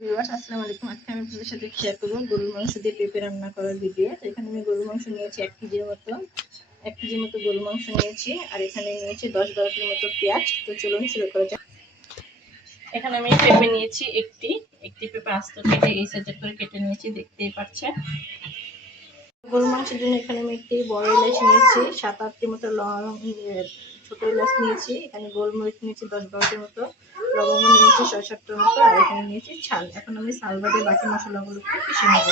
Viewers আসসালামু আলাইকুম। আজকে আমি আপনাদের সাথে শেয়ার করব গরুর মাংস দিয়ে পেঁপে রান্না করার ভিডিও। তো এখানে আমি গরুর মাংস নিয়েছি 1 কেজির মতো গরুর মাংস নিয়েছি, আর এখানে নিয়েছি 10-12টির মতো পেঁয়াজ। তো চলুন শুরু করা যাক। এখানে আমি পেঁপে নিয়েছি একটি পেঁপে আস্ত কেটে এই সাইজের করে কেটে নিয়েছি, দেখতেই পাচ্ছেন। গরুর মাংসের জন্য এখানে আমি একটি বড় এলাচ নিয়েছি, 7-8টির মতো ছোট এলাচ নিয়েছি, এখানে গোলমরিচ নিয়েছি 10-12টির মতো, লবঙ্গ নিয়েছি 6-7টার মতো, আর এখানে নিয়েছি ছাল। এখন আমি ছাল বাদে বাকি মশলাগুলোকে পিষে নেব।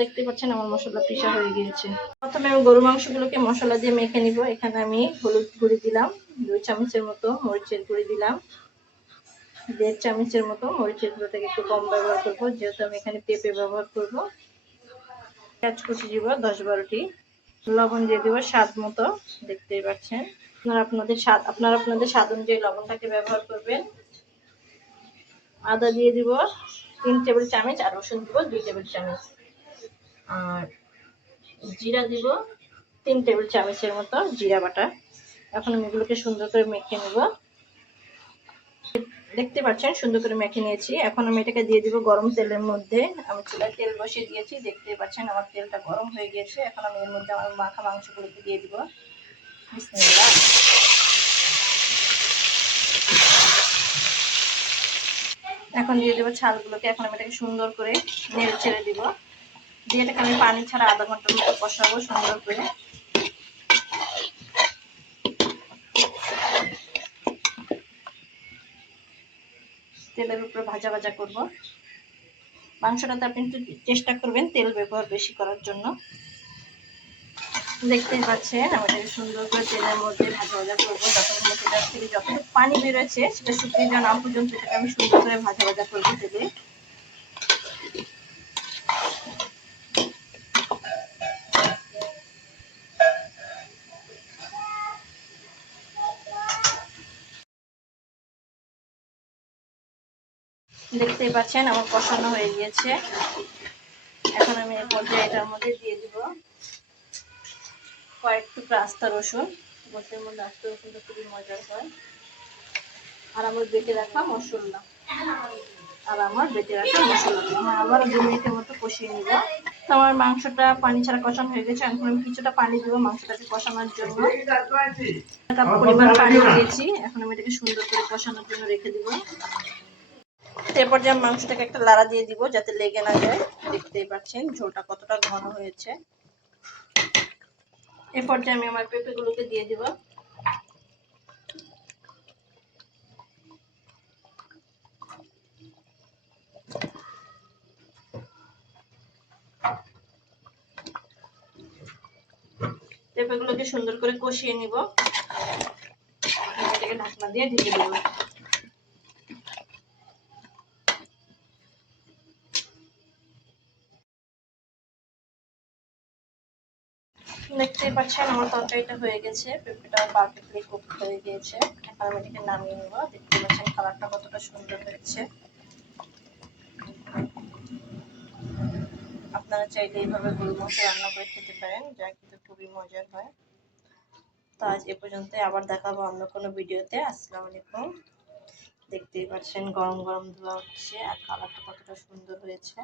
দেখতে পাচ্ছেন আমার মশলা পিষা হয়ে গিয়েছে। প্রথমে আমি গরু মাংসগুলোকে মশলা দিয়ে মেখে নিব। এখানে আমি হলুদ গুঁড়ি দিলাম 2 চামচের মতো, মরিচের গুঁড়ি দিলাম 1.5 চামচের মতো। মরিচের গুঁড়োটাকে একটু কম ব্যবহার করবো যেহেতু আমি এখানে পেঁপে ব্যবহার করবো। পেঁয়াজ কুচি দিব 10-12টি, লবণ দিয়ে দিব স্বাদ মতো, দেখতেই পাচ্ছেন। আপনারা আপনাদের স্বাদ অনুযায়ী লবণটাকে ব্যবহার করবেন। আদা দিয়ে দিব 3 টেবিল চামচ, আর রসুন দিব 2 টেবিল চামচ, আর জিরা দিব 3 টেবিল চামচের মতো জিরা বাটা। এখন আমি এগুলোকে সুন্দর করে মেখে নেব। দেখতে পাচ্ছেন সুন্দর করে মেখে নিয়েছি। এখন আমি এটাকে দিয়ে দিব গরম তেলের মধ্যে। আমি চুলায় তেল বসিয়ে দিয়েছি, দেখতে পাচ্ছেন আমার তেলটা গরম হয়ে গিয়েছে। এখন আমি এর মধ্যে আমার মাখা মাংসগুলোকে দিয়ে দিব। বিসমিল্লাহ। এখন দিয়ে দেবো ছালগুলোকে। এখন আমি এটাকে সুন্দর করে নেড়ে ছেড়ে দিব, দিয়ে এটাকে আমি পানি ছাড়া আধা ঘন্টার মতো কষাবো সুন্দর করে। তেলের উপরে ভাজা ভাজা করব। মাংসটাতে আপনি একটু চেষ্টা করবেন তেল ব্যবহার বেশি করার জন্য। দেখতেই পাচ্ছেন আমি এটাকে সুন্দর করে তেলের মধ্যে ভাজা ভাজা করবো, যতক্ষণ মধ্যে থেকে যতটুকু পানি বেরোচ্ছে সেটা শুকিয়ে যাওয়া না পর্যন্ত এটাকে আমি সুন্দর করে ভাজা ভাজা করবো তেলে। দেখতেই পাচ্ছেন আমার কষানো হয়ে গিয়েছে। এখন আমি এই পর্যায়ে এটার মধ্যে দিয়ে দিব কয়েক টুকরা আস্তা রসুন। গোটের মধ্যে আস্তা রসুনটা খুবই মজার হয়। আর আমার বেটে রাখা মশলা আমার আবার 2 মিনিটের মতো কষিয়ে নিব। তো আমার মাংসটা পানি ছাড়া কষানো হয়ে গেছে। এখন আমি কিছুটা পানি দিব মাংসটাকে কষানোর জন্য। পরিমাণ পানি দিয়েছি। এখন আমি এটাকে সুন্দর করে কষানোর জন্য রেখে দিব। এরপর যে মাংসটাকে একটা লাড়া দিয়ে দিব যাতে লেগে না যায়। দেখতেই পাচ্ছেন ঝোলটা কতটা ঘন হয়েছে। এরপর যে আমি আমার পেঁপেগুলোকে দিয়ে দিব। পেঁপেগুলোকে সুন্দর করে কষিয়ে নিব। এটাকে ঢাকনা দিয়ে ঢেকে দেব। দেখতেই পাচ্ছেন আমার তরকারিটা হয়ে গেছে, পেঁপেটা পারফেক্টলি কুক হয়ে গিয়েছে। এখন আমি এটাকে নামিয়ে নেব। দেখতে পাচ্ছেন কালারটা কতটা সুন্দর হয়েছে। আপনারা চাইলে এইভাবে গরুর মাংস রান্না করে খেতে পারেন, যা কিন্তু খুবই মজার হয়। তো আজ এ পর্যন্ত, আবার দেখাবো অন্য কোনো ভিডিওতে। আসসালামু আলাইকুম। দেখতেই পাচ্ছেন গরম গরম ধোয়া হচ্ছে আর কালারটা কতটা সুন্দর হয়েছে।